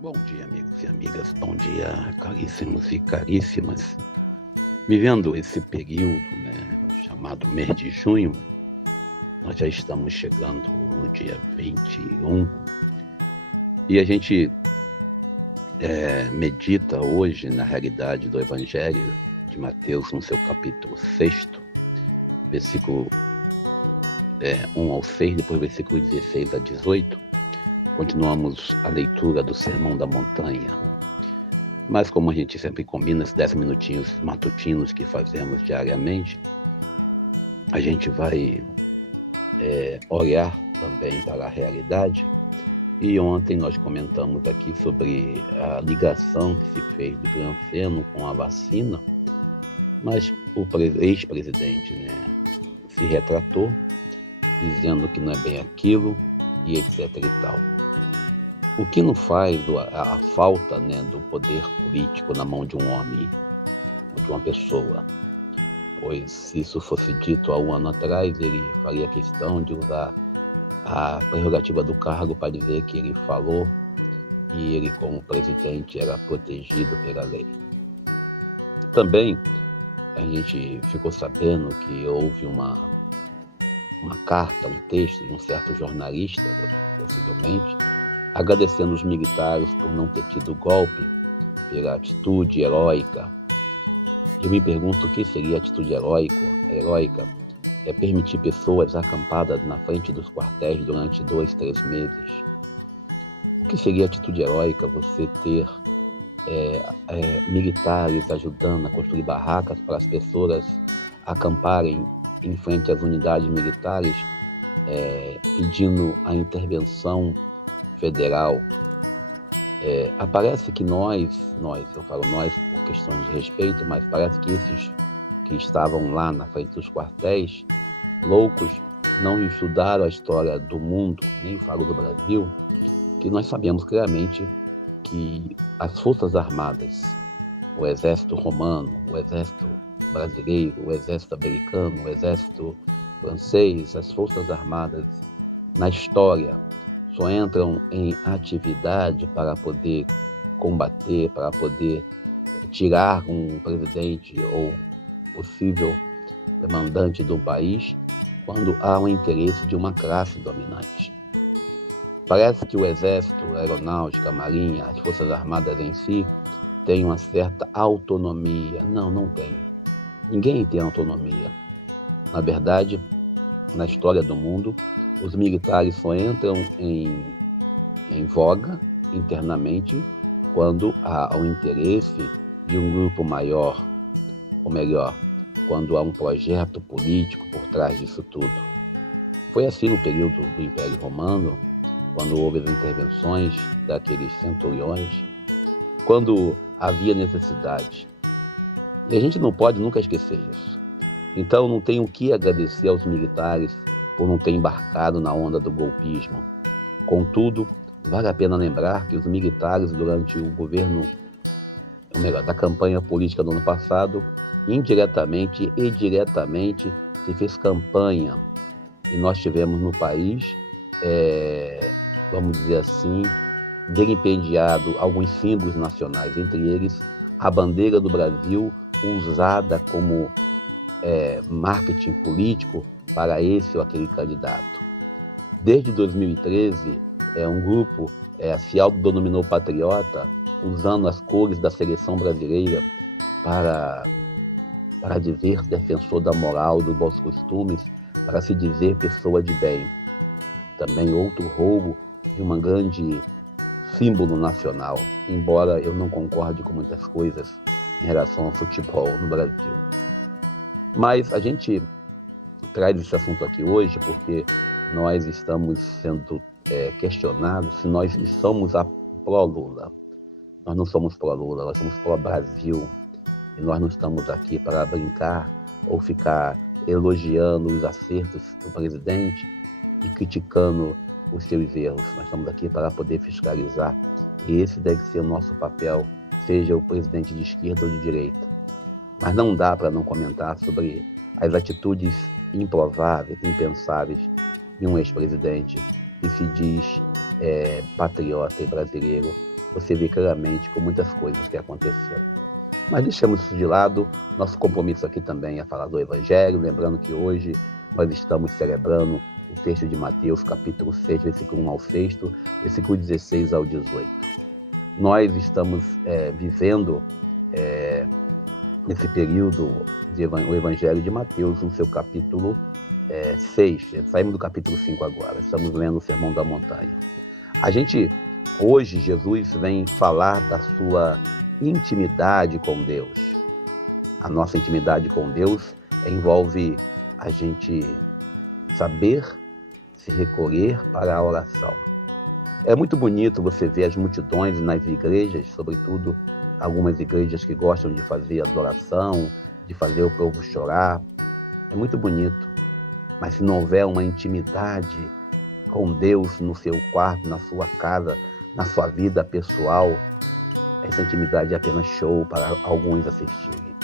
Bom dia, amigos e amigas. Bom dia, caríssimos e caríssimas. Vivendo esse período, chamado mês de junho, nós já estamos chegando no dia 21 e a gente medita hoje na realidade do Evangelho de Mateus, no seu capítulo 6, versículo 1 ao 6, depois versículo 16 a 18. Continuamos a leitura do Sermão da Montanha. Mas como a gente sempre combina, esses 10 minutinhos matutinos que fazemos diariamente, a gente vai olhar também para a realidade. E ontem nós comentamos aqui sobre a ligação que se fez do Granfeno com a vacina, mas o ex-presidente se retratou, dizendo que não é bem aquilo, e etc e tal. O que não faz a falta do poder político na mão de um homem, ou de uma pessoa, pois se isso fosse dito há um ano atrás, ele faria questão de usar a prerrogativa do cargo para dizer que ele falou e ele, como presidente, era protegido pela lei. Também a gente ficou sabendo que houve uma carta, um texto de um certo jornalista, possivelmente, agradecendo os militares por não ter tido golpe, pela atitude heróica. Eu me pergunto o que seria atitude heróica. É permitir pessoas acampadas na frente dos quartéis durante 2, 3 meses. O que seria atitude heróica? Você ter militares ajudando a construir barracas para as pessoas acamparem em frente às unidades militares, pedindo a intervenção federal. Parece que nós, eu falo nós por questões de respeito, mas parece que esses que estavam lá na frente dos quartéis, loucos, não estudaram a história do mundo, nem falo do Brasil, que nós sabemos claramente que as forças armadas, o exército romano, o exército brasileiro, o exército americano, o exército francês, as forças armadas na história só entram em atividade para poder combater, para poder tirar um presidente ou possível mandante do país, quando há um interesse de uma classe dominante. Parece que o Exército, a Aeronáutica, a Marinha, as Forças Armadas em si, têm uma certa autonomia. Não tem. Ninguém tem autonomia. Na verdade, na história do mundo, os militares só entram em voga internamente quando há o interesse de um grupo maior, ou melhor, quando há um projeto político por trás disso tudo. Foi assim no período do Império Romano, quando houve as intervenções daqueles centuriões, quando havia necessidade. E a gente não pode nunca esquecer isso. Então não tem o que agradecer aos militares por não ter embarcado na onda do golpismo. Contudo, vale a pena lembrar que os militares, durante o governo, da campanha política do ano passado, indiretamente e diretamente se fez campanha. E nós tivemos no país, vamos dizer assim, vilipendiado alguns símbolos nacionais, entre eles a bandeira do Brasil, usada como marketing político para esse ou aquele candidato. Desde 2013, um grupo se autodenominou patriota, usando as cores da seleção brasileira para dizer defensor da moral, dos bons costumes, para se dizer pessoa de bem. Também outro roubo de uma grande símbolo nacional, embora eu não concorde com muitas coisas em relação ao futebol no Brasil. Mas a gente traz esse assunto aqui hoje porque nós estamos sendo questionados se nós somos a pró-Lula. Nós não somos pró-Lula, nós somos pró-Brasil. E nós não estamos aqui para brincar ou ficar elogiando os acertos do presidente e criticando os seus erros. Nós estamos aqui para poder fiscalizar. E esse deve ser o nosso papel, seja o presidente de esquerda ou de direita. Mas não dá para não comentar sobre as atitudes improváveis, impensáveis de um ex-presidente que se diz patriota e brasileiro você vê claramente com muitas coisas que aconteceram. Mas deixamos isso de lado, nosso compromisso aqui também é falar do Evangelho, lembrando que hoje nós estamos celebrando o texto de Mateus, capítulo 6, versículo 1 ao 6, versículo 16 ao 18. Nós estamos vivendo nesse período o Evangelho de Mateus, no seu capítulo 6. Saímos do capítulo 5 agora, estamos lendo o Sermão da Montanha. Hoje, Jesus vem falar da sua intimidade com Deus. A nossa intimidade com Deus envolve a gente saber se recolher para a oração. É muito bonito você ver as multidões nas igrejas, sobretudo algumas igrejas que gostam de fazer adoração, de fazer o povo chorar. É muito bonito. Mas se não houver uma intimidade com Deus no seu quarto, na sua casa, na sua vida pessoal, essa intimidade é apenas show para alguns assistirem.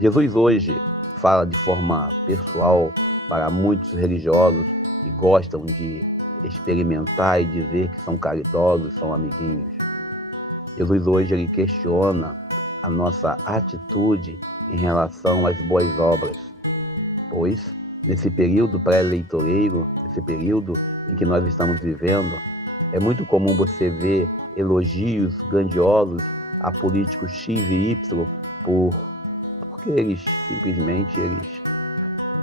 Jesus hoje fala de forma pessoal para muitos religiosos que gostam de experimentar e dizer que são caridosos, são amiguinhos. Jesus hoje ele questiona a nossa atitude em relação às boas obras, pois nesse período pré-eleitoreiro, nesse período em que nós estamos vivendo, é muito comum você ver elogios grandiosos a políticos X e Y porque eles simplesmente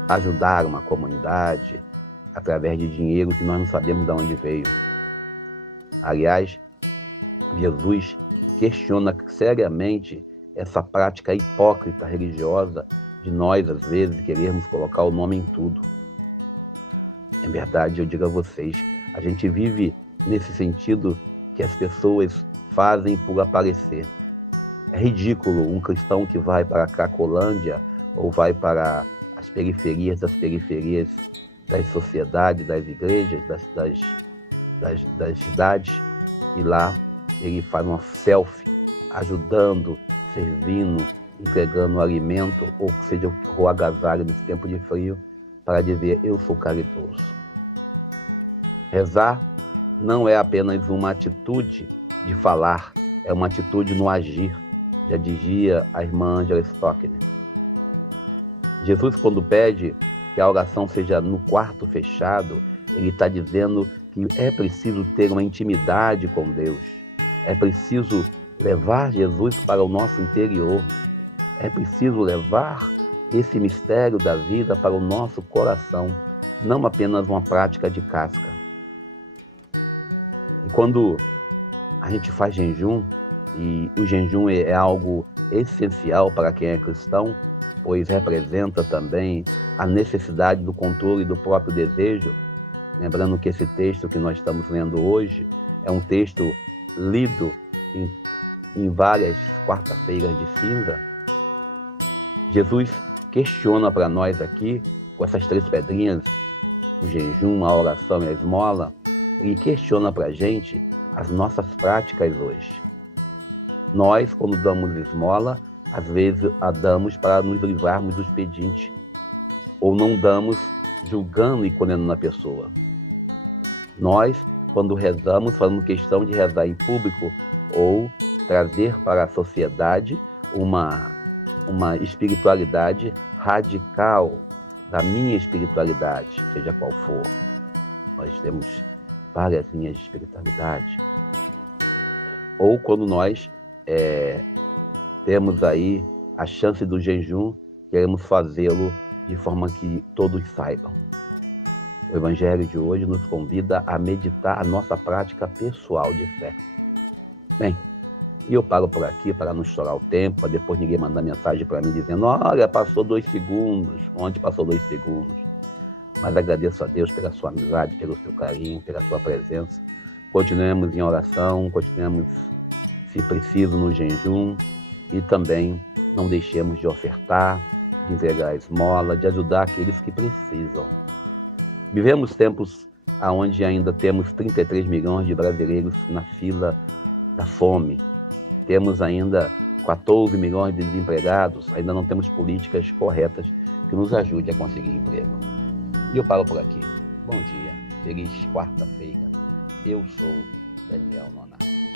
ajudaram uma comunidade através de dinheiro que nós não sabemos de onde veio. Aliás, Jesus questiona seriamente essa prática hipócrita religiosa de nós, às vezes, querermos colocar o nome em tudo. Em verdade, eu digo a vocês, a gente vive nesse sentido que as pessoas fazem por aparecer. É ridículo um cristão que vai para a Cracolândia ou vai para as periferias das sociedades, das igrejas, das cidades, e lá ele faz uma selfie ajudando, servindo, entregando alimento, ou seja, o agasalho nesse tempo de frio, para dizer, eu sou caridoso. Rezar não é apenas uma atitude de falar, é uma atitude no agir, já dizia a irmã Angela Stockner. Jesus, quando pede que a oração seja no quarto fechado, ele está dizendo que é preciso ter uma intimidade com Deus, é preciso levar Jesus para o nosso interior, é preciso levar esse mistério da vida para o nosso coração, não apenas uma prática de casca. E quando a gente faz jejum, e o jejum é algo essencial para quem é cristão, pois representa também a necessidade do controle do próprio desejo. Lembrando que esse texto que nós estamos lendo hoje é um texto lido em várias quarta-feiras de cinza. Jesus questiona para nós aqui, com essas 3 pedrinhas, o jejum, a oração e a esmola, ele questiona para a gente as nossas práticas hoje. Nós, quando damos esmola, às vezes a damos para nos livrarmos dos pedintes, ou não damos julgando e condenando a pessoa. Nós, quando rezamos, fazemos questão de rezar em público ou trazer para a sociedade uma espiritualidade radical da minha espiritualidade, seja qual for. Nós temos várias linhas de espiritualidade. Ou quando nós temos aí a chance do jejum, queremos fazê-lo de forma que todos saibam. O Evangelho de hoje nos convida a meditar a nossa prática pessoal de fé. Bem, e eu paro por aqui para não estourar o tempo, para depois ninguém mandar mensagem para mim dizendo, olha, passou 2 segundos, onde passou 2 segundos? Mas agradeço a Deus pela sua amizade, pelo seu carinho, pela sua presença. Continuemos em oração, continuemos, se preciso, no jejum, e também não deixemos de ofertar, de entregar a esmola, de ajudar aqueles que precisam. Vivemos tempos onde ainda temos 33 milhões de brasileiros na fila da fome. Temos ainda 14 milhões de desempregados, ainda não temos políticas corretas que nos ajudem a conseguir emprego. E eu paro por aqui. Bom dia, feliz quarta-feira. Eu sou Daniel Nonato.